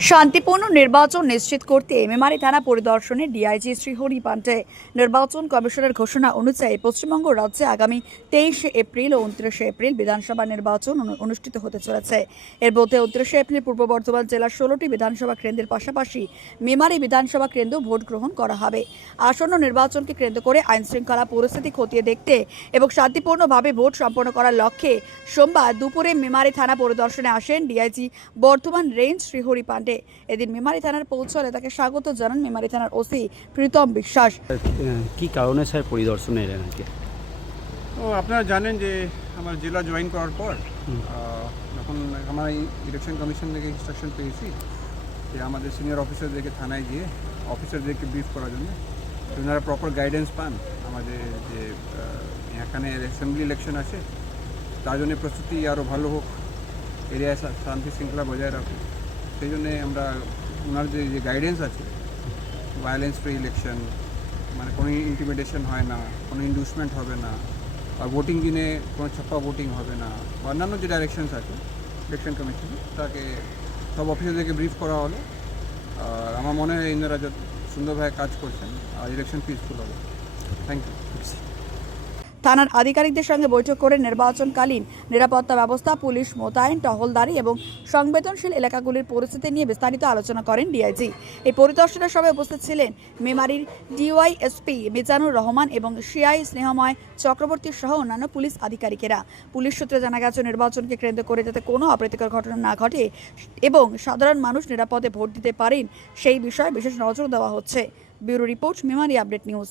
শান্তিপূর্ণ নির্বাচন নিশ্চিত করতে মেমারি থানা পরিদর্শনে ডিআইজি শ্রীহরি পান্ডে। নির্বাচন কমিশনের ঘোষণা অনুযায়ী পশ্চিমবঙ্গ রাজ্যে আগামী 23 এপ্রিল ও 29 এপ্রিল বিধানসভা নির্বাচন অনুষ্ঠিত হতে চলেছে। এর মধ্যে 29 এপ্রিল পূর্ব বর্ধমান জেলার 16টি বিধানসভা কেন্দ্রের পাশাপাশি মেমারি বিধানসভা কেন্দ্র ভোট গ্রহণ করা হবে। আসন্ন নির্বাচনকে কেন্দ্র করে আইন শৃঙ্খলা পরিস্থিতি খতিয়ে দেখতে এবং শান্তিপূর্ণভাবে ভোট সম্পন্ন করার লক্ষ্যে সোমবার দুপুরে মেমারি থানা পরিদর্শনে আসেন ডিআইজি বর্ধমান রেঞ্জ শ্রীহরি পান্ডে। এদিন মেমারি থানার পৌঁছলে তাকে স্বাগত জানান মেমারি থানার ওসি প্রীতম বিশ্বাস। কি কারণে স্যার পরিদর্শনে এলেন আজকে? তো আপনারা জানেন যে আমার জেলা জয়েন করার পর যখন আমার ইলেকশন কমিশন থেকে ইনস্ট্রাকশন পেয়েছি যে আমাদের সিনিয়র অফিসারদেরকে থানায় গিয়ে অফিসারদেরকে ব্রিফ করার জন্য ওনারা প্রপার গাইডেন্স পান আমাদের যে এখানে অ্যাসেম্বলি ইলেকশন আছে তার জন্য প্রস্তুতি আরও ভালো হোক, এরিয়ায় শান্তি শৃঙ্খলা বজায় রাখুক। সেই জন্যে আমরা ওনার যে গাইডেন্স আছে ভায়োলেন্স ফ্রি ইলেকশন, মানে কোনো ইন্টিমিডেশন হয় না, কোনো ইন্ডিউসমেন্ট হবে না, আর ভোটিং দিনে কোনো ছাপ্পা ভোটিং হবে না, অন্যান্য যে ডাইরেকশনস আছে ইলেকশন কমিশনে তাকে সব অফিসারদেরকে ব্রিফ করা হলো। আর আমার মনে হয় ইনারা সুন্দরভাবে কাজ করছেন আর ইলেকশন পিসফুল হবে। Thank you. থানার আধিকারিকদের সঙ্গে বৈঠক করে নির্বাচনকালীন নিরাপত্তা ব্যবস্থা, পুলিশ মোতায়েন, টহলদারি এবং সংবেদনশীল এলাকাগুলির পরিস্থিতি নিয়ে বিস্তারিত আলোচনা করেন ডিআইজি। এই পরিদর্শনের সভায় উপস্থিত ছিলেন মেমারির ডিওয়াইএসপি মিজানুর রহমান এবং সিআই স্নেহময় চক্রবর্তী সহ অন্যান্য পুলিশ আধিকারিকেরা। পুলিশ সূত্রে জানা গেছে নির্বাচনকে কেন্দ্র করে যাতে কোনো অপ্রীতিকর ঘটনা না ঘটে এবং সাধারণ মানুষ নিরাপদে ভোট দিতে পারেন সেই বিষয়ে বিশেষ নজর দেওয়া হচ্ছে। Bureau report, Memari update news.